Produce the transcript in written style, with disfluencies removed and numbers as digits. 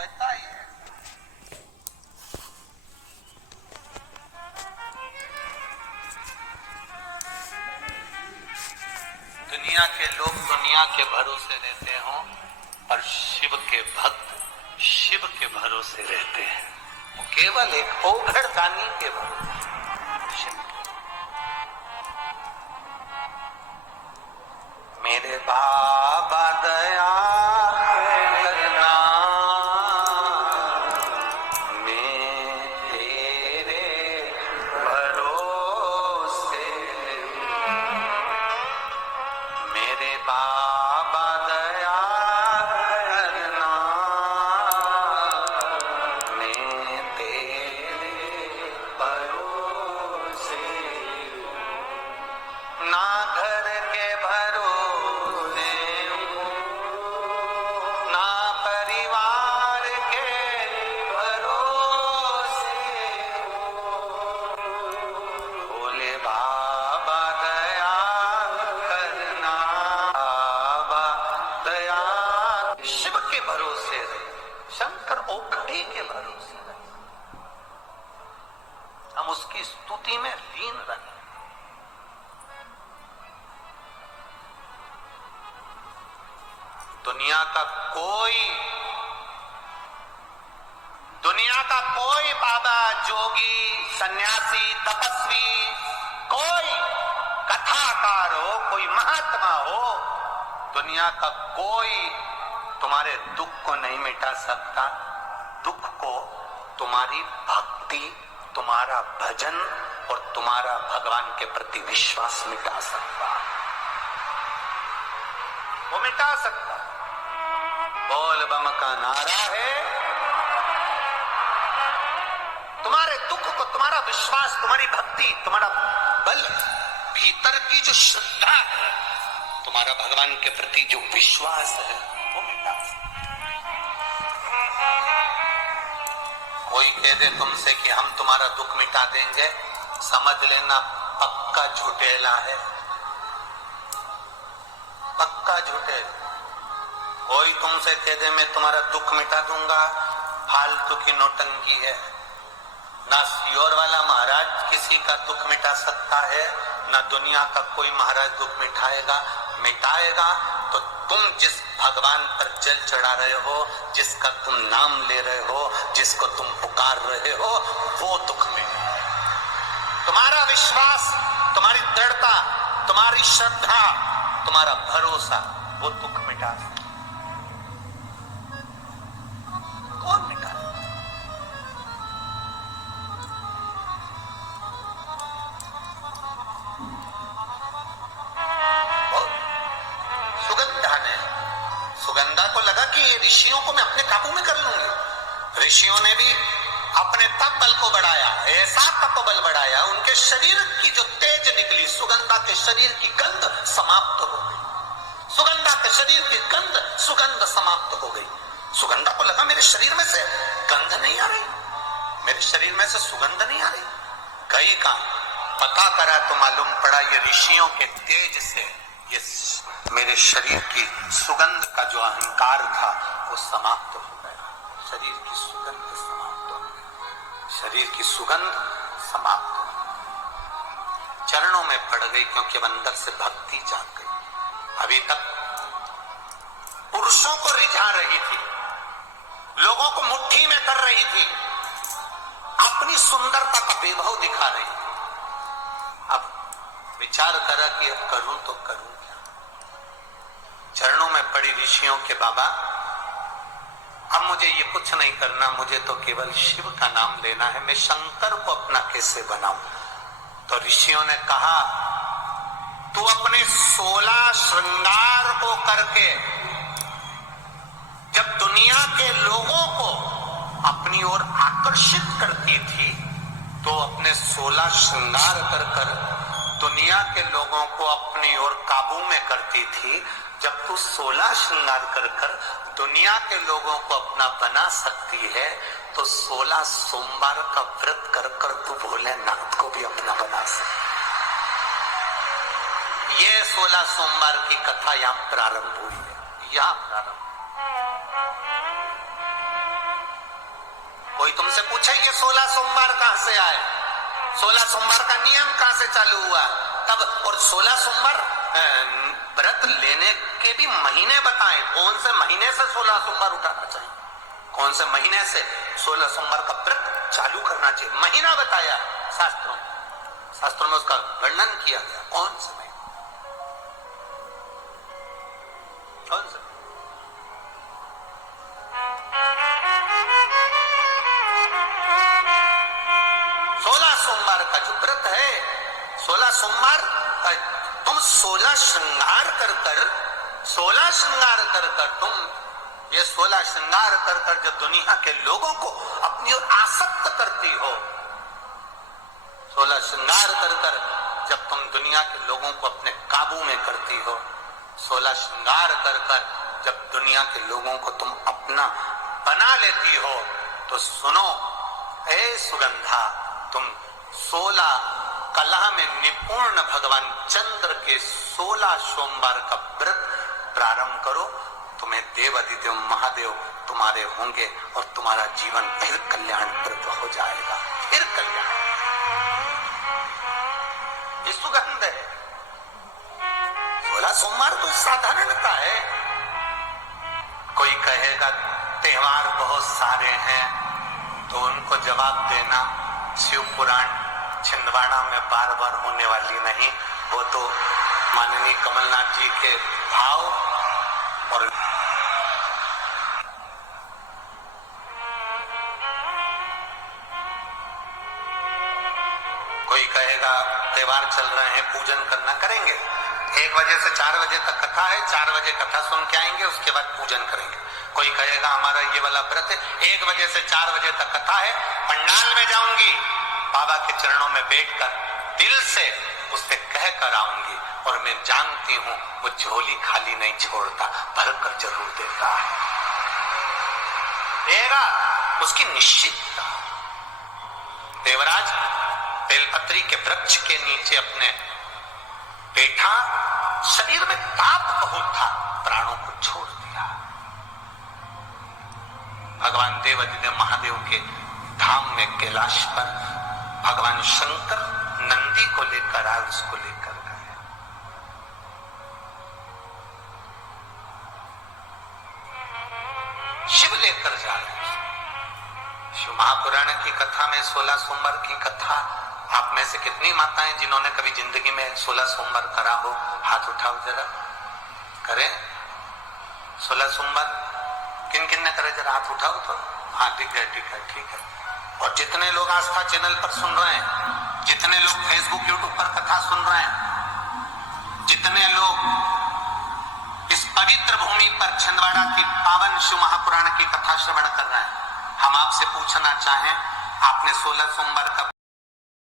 कहता ही है। दुनिया के लोग दुनिया के भरोसे रहते हों और शिव के भक्त शिव के भरोसे रहते हैं। वो केवल एक ओघड़दानी के भरोसे। मेरे बाबा दया करना, मैं तेरे भरोसे। मेरे बाबा दया करना, मैं तेरे भरोसे। ना घर के भरोसे हूँ, ना परिवार के भरोसे हूँ। भोले बाबा दया करना, बाबा दया। शिव के भरोसे रहे, शंकर ओखड़ी के भरोसे रहे। हम उसकी स्तुति में लीन रहे। दुनिया का कोई बाबा, जोगी, सन्यासी, तपस्वी, कोई कथाकार हो, कोई महात्मा हो, दुनिया का कोई तुम्हारे दुख को नहीं मिटा सकता। दुख को तुम्हारी भक्ति, तुम्हारा भजन और तुम्हारा भगवान के प्रति विश्वास मिटा सकता। वो मिटा सकता। बोल बम का नारा है। तुम्हारे दुख को तुम्हारा विश्वास, तुम्हारी भक्ति, तुम्हारा बल, भीतर की जो श्रद्धा है, तुम्हारा भगवान के प्रति जो विश्वास है, वो मिटा सकता। कोई कह दे तुमसे कि हम तुम्हारा दुख मिटा देंगे, समझ लेना पक्का झूठेला है, पक्का झूठेला। कोई तुमसे कह दे मैं तुम्हारा दुख मिटा दूंगा, फालतू की नौटंकी है। ना सियोर वाला महाराज किसी का दुख मिटा सकता है, ना दुनिया का कोई महाराज दुख मिटाएगा तो तुम जिस भगवान पर जल चढ़ा रहे हो, जिसका तुम नाम ले रहे हो, जिसको तुम पुकार रहे हो, वो दुख मिटाएगा। तुम्हारा विश्वास, तुम्हारी दृढ़ता, तुम्हारी श्रद्धा, तुम्हारा भरोसा, वो दुख मिटा सकता। कौन मिटा? सुगंधा ने, सुगंधा को लगा कि ऋषियों को मैं अपने काबू में कर लूंगी। ऋषियों ने भी अपने तप बल को बढ़ाया, ऐसा तप बल बढ़ाया, उनके शरीर की जो तेज निकली, सुगंधा के शरीर की गंध समाप्त हो गई। सुगंधा के शरीर की गंध, सुगंध समाप्त हो गई। सुगंधा को लगा मेरे शरीर में से गंध नहीं आ रही, मेरे शरीर में से सुगंध नहीं आ रही। कहीं का पता करा तो मालूम पड़ा ये ऋषियों के तेज से ये मेरे शरीर की सुगंध का जो अहंकार था वो समाप्त हो गया। शरीर की सुगंध समाप्त हो गई, शरीर की सुगंध समाप्त हो गई। चरणों में पड़ गई क्योंकि अब अंदर से भक्ति जाग गई। अभी तक पुरुषों को रिझा रही थी, लोगों को मुट्ठी में कर रही थी, अपनी सुंदरता का वैभव दिखा रही थी। अब विचार करा कि अब करूं तो करूं क्या। चरणों में पड़ी ऋषियों के बाबा, अब मुझे ये कुछ नहीं करना, मुझे तो केवल शिव का नाम लेना है, मैं शंकर को अपना कैसे बनाऊं। तो ऋषियों ने कहा तू अपने 16 श्रृंगार को करके जब दुनिया के लोगों को अपनी ओर आकर्षित करती थी, तो अपने 16 श्रृंगार कर कर दुनिया के लोगों को अपनी ओर काबू में करती थी। जब तू 16 श्रृंगार कर कर दुनिया के लोगों को अपना बना सकती है, तो 16 सोमवार का व्रत कर कर तू भोलेनाथ को भी अपना बना सकती। ये 16 सोमवार की कथा यहाँ प्रारंभ हुई है, यहाँ प्रारंभ। कोई तुमसे पूछे ये 16 सोमवार कहां से आए, 16 सोमवार का नियम कहां से चालू हुआ तब, और 16 सोमवार व्रत लेने के भी महीने बताएं, कौन से महीने से 16 सोमवार उठाना चाहिए, कौन से महीने से 16 सोमवार का व्रत चालू करना चाहिए, महीना बताया शास्त्रों में उसका वर्णन किया गया, कौन से महीने, कौन से 16 सोमवार का जो व्रत है, 16 सोमवार तुम 16 श्रृंगार कर कर तुम ये 16 श्रृंगार कर कर जब दुनिया के लोगों को अपनी ओर आसक्त करती हो, 16 श्रृंगार कर कर जब तुम दुनिया के लोगों को अपने काबू में करती हो, 16 श्रृंगार कर कर जब दुनिया के लोगों को तुम अपना बना लेती हो, तो सुनो हे सुगंधा, तुम 16 कला में निपुण भगवान चंद्र के 16 सोमवार का व्रत प्रारंभ करो, तुम्हें देवाधिदेव महादेव तुम्हारे होंगे और तुम्हारा जीवन फिर कल्याणप्रद हो जाएगा, फिर कल्याण। ये सुगंध है, 16 सोमवार तो साधारणता है। कोई कहेगा त्योहार बहुत सारे हैं, तो उनको जवाब देना शिव पुराण छिंदवाड़ा में बार बार होने वाली नहीं, वो तो माननीय कमलनाथ जी के भाव और कोई कहेगा त्योहार चल रहे हैं पूजन करना, करेंगे 1 बजे से 4 बजे तक कथा है, 4 बजे कथा सुन के आएंगे, उसके बाद पूजन करेंगे। कोई कहेगा हमारा ये वाला व्रत है, 1 बजे से 4 बजे तक कथा है, पंडाल में जाऊंगी, बाबा के चरणों में बैठकर दिल से उससे कह कर आऊंगी, और मैं जानती हूं वो झोली खाली नहीं छोड़ता, भर कर जरूर देता है, देगा, उसकी निश्चितता। देवराज बेलपत्री के वृक्ष के नीचे अपने बैठा, शरीर में ताप बहुत था, प्राणों को छोड़ दिया। भगवान देवाधिदेव महादेव के धाम में कैलाश पर भगवान शंकर नंदी को लेकर आए, उसको लेकर गए। शिव लेकर जा रहे। शिव महापुराण की कथा में 16 सोमवार की कथा, आप में से कितनी माताएं जिन्होंने कभी जिंदगी में 16 सोमवार करा हो, हाथ उठाओ जरा, करें 16 सोमवार, किन किन ने करे जरा हाथ उठाओ तो, हाँ ठीक है ठीक है ठीक है। और जितने लोग आस्था चैनल पर सुन रहे हैं, जितने लोग फेसबुक यूट्यूब पर कथा सुन रहे हैं, जितने लोग इस पवित्र भूमि पर छिंदवाड़ा की पावन शिव महापुराण की कथा श्रवण कर रहे हैं, हम आपसे पूछना चाहें, आपने 16 सोमवार का